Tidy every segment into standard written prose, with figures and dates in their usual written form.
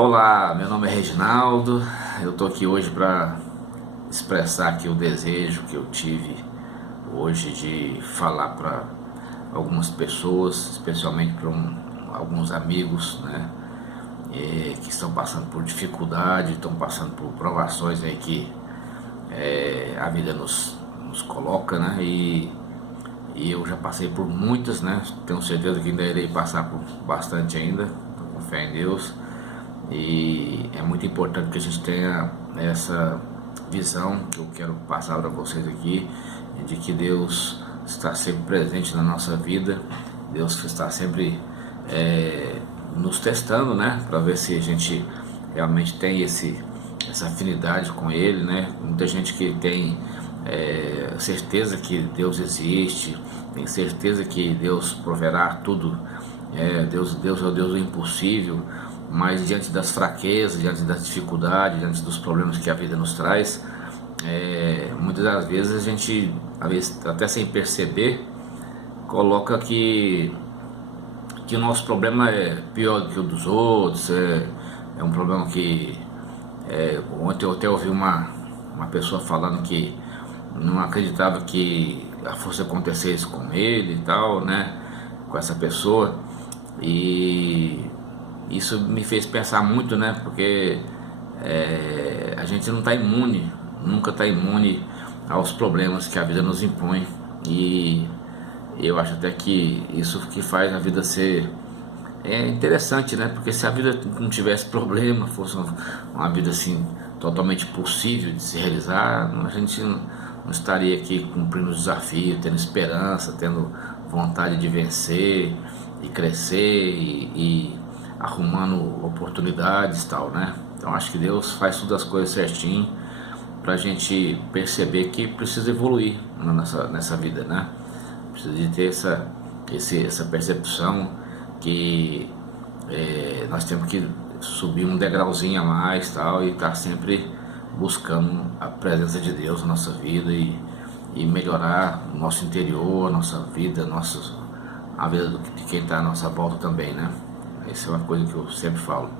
Olá, meu nome é Reginaldo. Eu tô aqui hoje para expressar aqui o desejo que eu tive hoje de falar para algumas pessoas, especialmente para alguns amigos, né, que estão passando por dificuldade, estão passando por provações aí que a vida nos coloca, né, e eu já passei por muitas, né, tenho certeza que ainda irei passar por bastante ainda, tô com fé em Deus. E é muito importante que a gente tenha essa visão que eu quero passar para vocês aqui, de que Deus está sempre presente na nossa vida. Deus está sempre nos testando, né, para ver se a gente realmente tem essa afinidade com Ele, né. Muita gente que tem certeza que Deus existe, tem certeza que Deus proverá tudo. Deus é o Deus do impossível. Mas diante das fraquezas, diante das dificuldades, diante dos problemas que a vida nos traz, muitas das vezes a gente, às vezes, até sem perceber, coloca que o nosso problema é pior do que o dos outros, é um problema que... ontem eu até ouvi uma pessoa falando que não acreditava que fosse acontecer isso com ele e tal, né, com essa pessoa, e isso me fez pensar muito, né? Porque a gente não está imune, nunca está imune aos problemas que a vida nos impõe. E eu acho até que isso que faz a vida ser interessante, né? Porque se a vida não tivesse problema, fosse uma vida assim totalmente possível de se realizar, a gente não estaria aqui cumprindo os desafios, tendo esperança, tendo vontade de vencer e crescer e arrumando oportunidades e tal, né? Então acho que Deus faz todas as coisas certinho pra gente perceber que precisa evoluir nessa vida, né? Precisa de ter essa percepção que nós temos que subir um degrauzinho a mais, tal, e estar sempre buscando a presença de Deus na nossa vida e melhorar o nosso interior, a nossa vida, a vida de quem está à nossa volta também, né? Essa é uma coisa que eu sempre falo.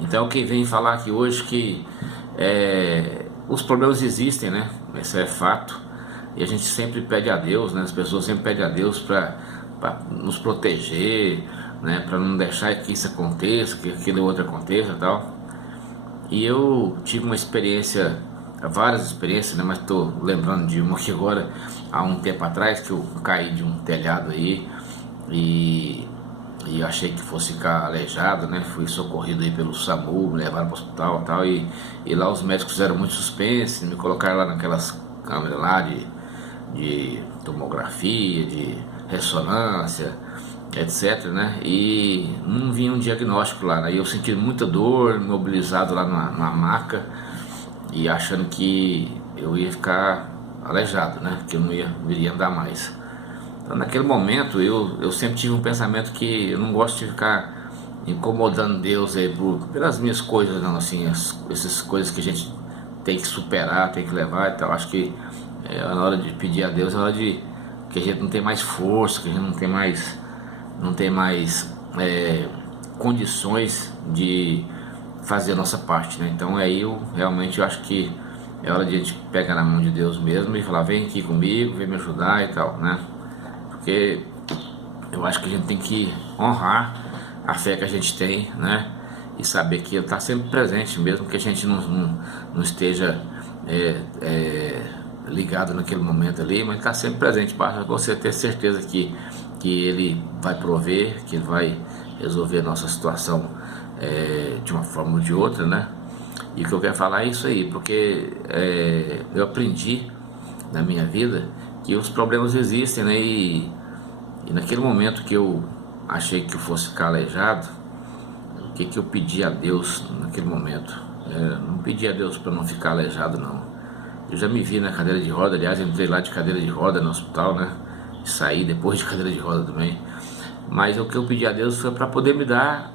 Então, quem vem falar aqui hoje que os problemas existem, né? Esse é fato. E a gente sempre pede a Deus, né? As pessoas sempre pedem a Deus para nos proteger, né? Para não deixar que isso aconteça, que aquilo outro aconteça e tal. E eu tive uma experiência, várias experiências, né? Mas estou lembrando de uma aqui agora, há um tempo atrás, que eu caí de um telhado aí e achei que fosse ficar aleijado, né? Fui socorrido aí pelo SAMU, me levaram para o hospital e tal, e lá os médicos fizeram muito suspense, me colocaram lá naquelas câmeras lá de tomografia, de ressonância, etc, né? E não vinha um diagnóstico lá, né? E eu senti muita dor, mobilizado lá na maca e achando que eu ia ficar aleijado, né? Que eu não iria andar mais. Então, naquele momento eu sempre tive um pensamento que eu não gosto de ficar incomodando Deus aí pelas minhas coisas, não, assim, essas coisas que a gente tem que superar, tem que levar e tal. Acho que na hora de pedir a Deus, é hora de que a gente não tem mais força, que a gente não tem mais condições de fazer a nossa parte, né? Então aí eu realmente acho que é hora de a gente pegar na mão de Deus mesmo e falar: vem aqui comigo, vem me ajudar e tal, né? Porque eu acho que a gente tem que honrar a fé que a gente tem, né? E saber que Ele está sempre presente, mesmo que a gente não esteja ligado naquele momento ali, mas está sempre presente. Basta você ter certeza que Ele vai prover, que Ele vai resolver a nossa situação de uma forma ou de outra, né? E o que eu quero falar é isso aí, porque eu aprendi na minha vida que os problemas existem, né? E naquele momento que eu achei que eu fosse ficar aleijado, o que eu pedi a Deus naquele momento? Não pedi a Deus para não ficar aleijado, não. Eu já me vi na cadeira de roda, aliás, entrei lá de cadeira de roda no hospital, né? E saí depois de cadeira de roda também. Mas o que eu pedi a Deus foi para poder me dar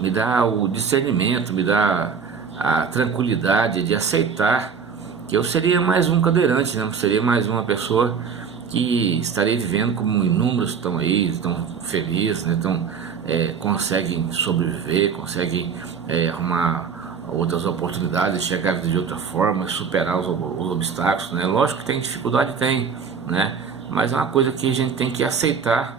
me dar o discernimento, me dar a tranquilidade de aceitar que eu seria mais um cadeirante, né? Seria mais uma pessoa que estarei vivendo como inúmeros estão aí, estão felizes, né? Conseguem sobreviver, conseguem arrumar outras oportunidades, chegar à vida de outra forma, superar os obstáculos, né? Lógico que tem dificuldade, tem, né? Mas é uma coisa que a gente tem que aceitar,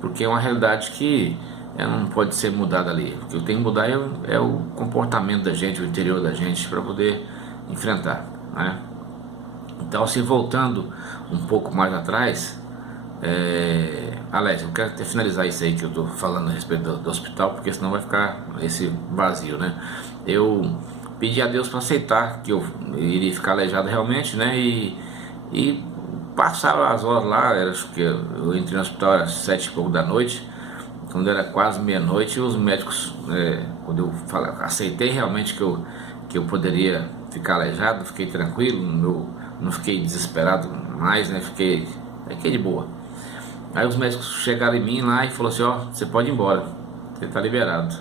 porque é uma realidade que não pode ser mudada ali. O que eu tenho que mudar é o comportamento da gente, o interior da gente, para poder enfrentar, né? Então, se voltando um pouco mais atrás, Alex, eu quero até finalizar isso aí que eu estou falando a respeito do hospital, porque senão vai ficar esse vazio, né? Eu pedi a Deus para aceitar que eu iria ficar aleijado realmente, né? E passaram as horas lá, acho que eu entrei no hospital às 7h pouco da noite, quando era quase meia-noite, os médicos, quando eu aceitei realmente que eu poderia ficar aleijado, fiquei tranquilo, não fiquei desesperado mais, né? Fiquei de boa. Aí os médicos chegaram em mim lá e falaram assim: ó, você pode ir embora, você tá liberado.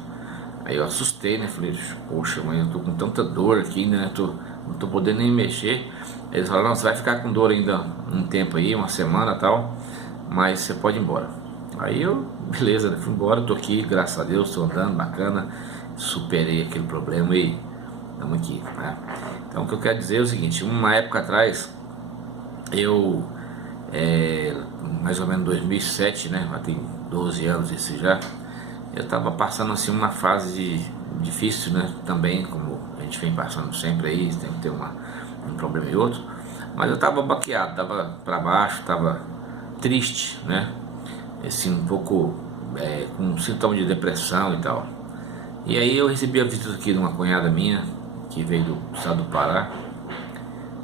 Aí eu assustei, né? Falei: poxa, mãe, eu tô com tanta dor aqui, né? Não tô podendo nem mexer. Eles falaram: não, você vai ficar com dor ainda um tempo aí, uma semana e tal, mas você pode ir embora. Aí eu, beleza, né? Fui embora, tô aqui, graças a Deus, tô andando bacana, superei aquele problema e estamos aqui, né? Então o que eu quero dizer é o seguinte: uma época atrás, eu, mais ou menos 2007, né? Já tem 12 anos isso já. Eu estava passando assim uma fase difícil, né? Também, como a gente vem passando sempre aí, tem que ter um problema e outro. Mas eu estava baqueado, estava para baixo, estava triste, né? Assim, um pouco com sintoma de depressão e tal. E aí eu recebi a visita aqui de uma cunhada minha, que veio do estado do Pará,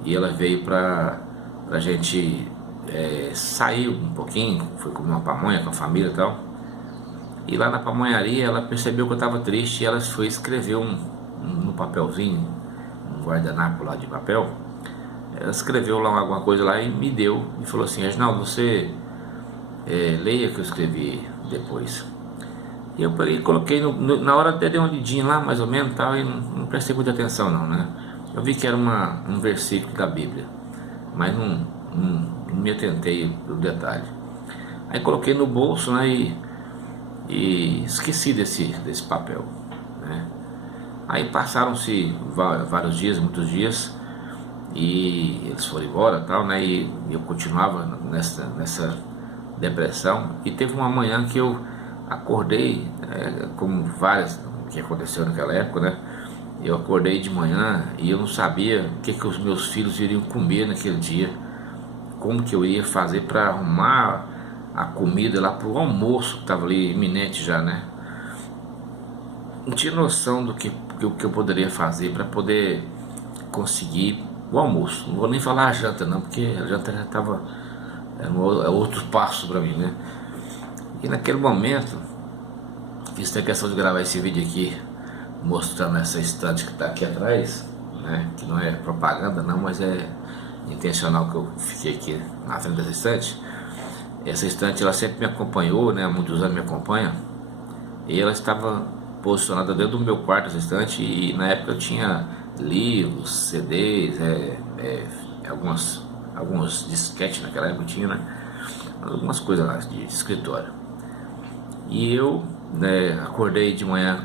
e ela veio pra gente sair um pouquinho, foi comer uma pamonha com a família e tal. E lá na pamonharia ela percebeu que eu estava triste e ela foi escrever no papelzinho, um guardanapo lá de papel. Ela escreveu lá alguma coisa lá e me deu e falou assim: Reginaldo, você leia que eu escrevi depois. E eu peguei e coloquei, na hora até dei uma lidinha lá, mais ou menos, tal, e não prestei muita atenção não, né? Eu vi que era um versículo da Bíblia, mas não me atentei no detalhe. Aí coloquei no bolso, né, e esqueci desse papel, né? Aí passaram-se vários dias, muitos dias, e eles foram embora, tal, né? E eu continuava nessa depressão. E teve uma manhã que eu acordei, como várias que aconteceu naquela época, né? Eu acordei de manhã e eu não sabia o que os meus filhos iriam comer naquele dia, como que eu ia fazer para arrumar a comida lá para o almoço que estava ali iminente já, né? Não tinha noção do que eu poderia fazer para poder conseguir o almoço. Não vou nem falar a janta não, porque a janta já estava outro passo para mim, né? E naquele momento fiz até questão de gravar esse vídeo aqui, mostrando essa estante que está aqui atrás, né? Que não é propaganda não, mas é intencional que eu fiquei aqui na frente dessa estante. Essa estante ela sempre me acompanhou, né? Há muitos anos me acompanha. E ela estava posicionada dentro do meu quarto, essa estante, e na época eu tinha livros, CDs, alguns disquetes naquela época eu tinha, né? Algumas coisas lá de escritório. E eu, né, acordei de manhã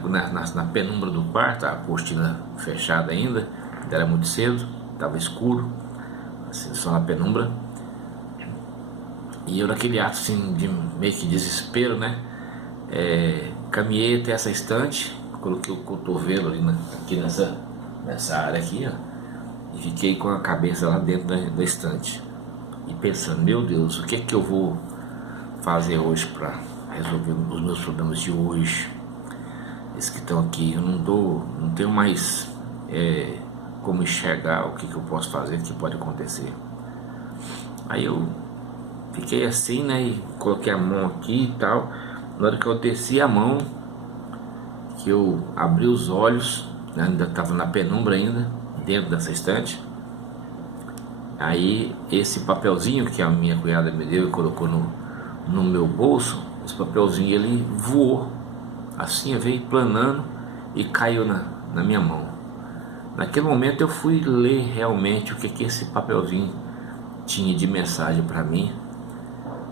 na penumbra do quarto, a cortina fechada ainda era muito cedo, estava escuro, assim, só na penumbra. E eu, naquele ato assim, de meio que desespero, né, caminhei até essa estante, coloquei o cotovelo ali aqui nessa área aqui, ó, e fiquei com a cabeça lá dentro da estante e pensando: meu Deus, o que é que eu vou fazer hoje para resolver os meus problemas de hoje, esses que estão aqui. Eu não tenho mais como enxergar o que eu posso fazer, o que pode acontecer. Aí eu fiquei assim, né, e coloquei a mão aqui e tal. Na hora que eu desci a mão, que eu abri os olhos, né, ainda estava na penumbra ainda, dentro dessa estante. Aí esse papelzinho que a minha cunhada me deu e colocou no meu bolso, esse papelzinho ele voou, assim, veio planando e caiu na minha mão. Naquele momento eu fui ler realmente o que esse papelzinho tinha de mensagem para mim,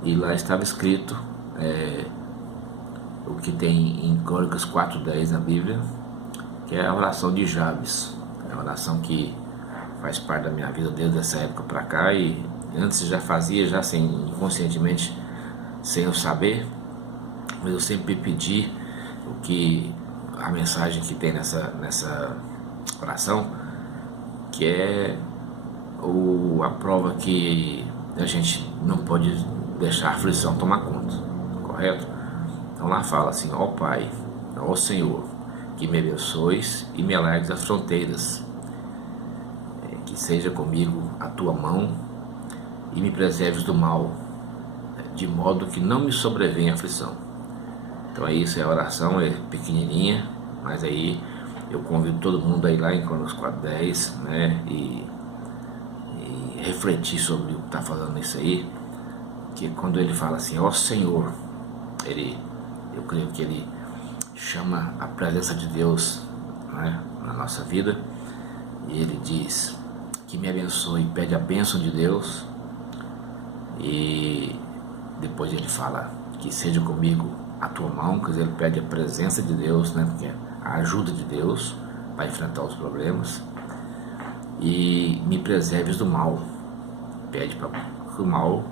e lá estava escrito o que tem em Crônicas 4:10 na Bíblia, que é a oração de Jabes. É uma oração que faz parte da minha vida desde essa época para cá, e antes já fazia, já inconscientemente, sem eu saber, mas eu sempre pedi a mensagem que tem nessa oração, que é a prova que a gente não pode deixar a aflição tomar conta, correto? Então lá fala assim: ó Pai, ó Senhor, que me abençoes e me alargues as fronteiras, que seja comigo a tua mão e me preserves do mal, de modo que não me sobrevenha aflição. Então é isso, a oração é pequenininha, mas aí eu convido todo mundo a ir lá em Crônicas 4:10, né, e refletir sobre o que está falando isso aí, que quando ele fala assim, ó Senhor, eu creio que ele chama a presença de Deus, né, na nossa vida, e ele diz que me abençoe, pede a bênção de Deus, e depois ele fala que seja comigo a tua mão, quer dizer, ele pede a presença de Deus, né, porque a ajuda de Deus para enfrentar os problemas, e me preserves do mal, pede para que o mal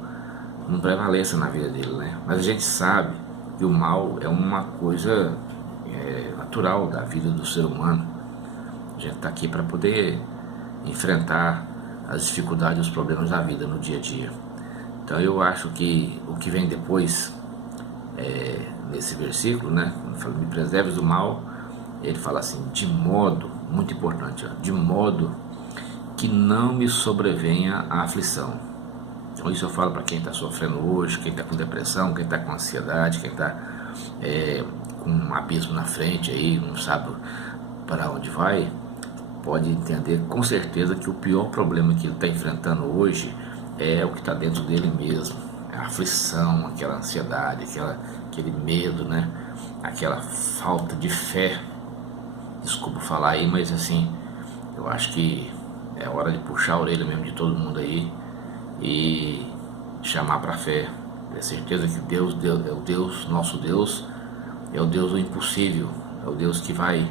não prevaleça na vida dele, né? Mas a gente sabe que o mal é uma coisa natural da vida do ser humano. A gente está aqui para poder enfrentar as dificuldades e os problemas da vida no dia a dia. Então eu acho que o que vem depois, nesse versículo, né, quando fala me preserves do mal, ele fala assim, de modo, muito importante, de modo que não me sobrevenha a aflição. Então isso eu falo para quem está sofrendo hoje, quem está com depressão, quem está com ansiedade, quem está com um abismo na frente aí, não sabe para onde vai, pode entender com certeza que o pior problema que ele está enfrentando hoje é o que está dentro dele mesmo, a aflição, aquela ansiedade, aquele medo, né? Aquela falta de fé. Desculpa falar aí, mas assim, eu acho que é hora de puxar a orelha mesmo de todo mundo aí e chamar para a fé, ter certeza que Deus é o Deus, nosso Deus, é o Deus do impossível, é o Deus que vai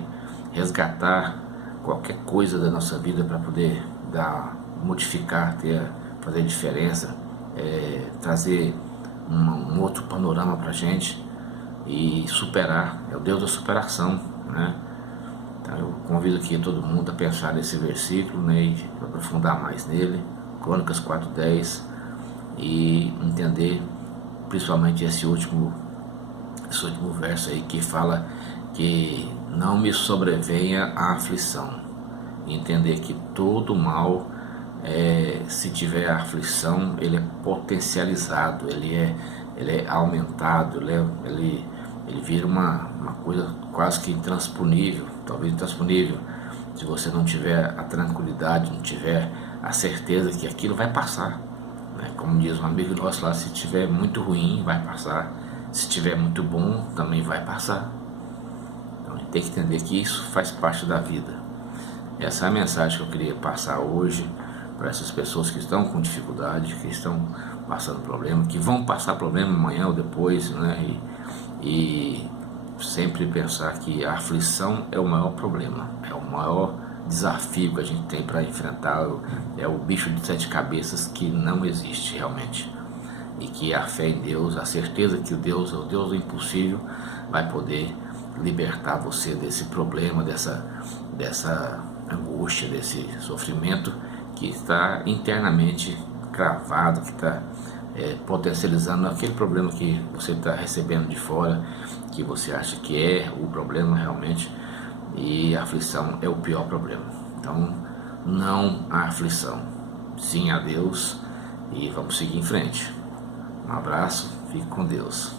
resgatar qualquer coisa da nossa vida para poder modificar, fazer diferença, trazer um outro panorama para a gente e superar, é o Deus da superação, né? Então eu convido aqui todo mundo a pensar nesse versículo, né, e aprofundar mais nele, Crônicas 4:10, e entender principalmente esse último verso aí que fala que não me sobrevenha a aflição, e entender que todo mal, se tiver aflição, ele é potencializado, ele é aumentado, ele vira uma coisa quase que intransponível, talvez intransponível, se você não tiver a tranquilidade, não tiver a certeza que aquilo vai passar, né? Como diz um amigo nosso lá, se tiver muito ruim, vai passar, se tiver muito bom, também vai passar. Então a gente tem que entender que isso faz parte da vida. Essa é a mensagem que eu queria passar hoje para essas pessoas que estão com dificuldade, que estão passando problema, que vão passar problema amanhã ou depois, né? E sempre pensar que a aflição é o maior problema, é o maior desafio que a gente tem para enfrentar, é o bicho de 7 cabeças que não existe realmente, e que a fé em Deus, a certeza que o Deus é o Deus do impossível, vai poder libertar você desse problema, dessa angústia, desse sofrimento que está internamente cravado, que está potencializando aquele problema que você está recebendo de fora, que você acha que é o problema realmente, e a aflição é o pior problema. Então não há aflição, sim a Deus, e vamos seguir em frente. Um abraço, fique com Deus.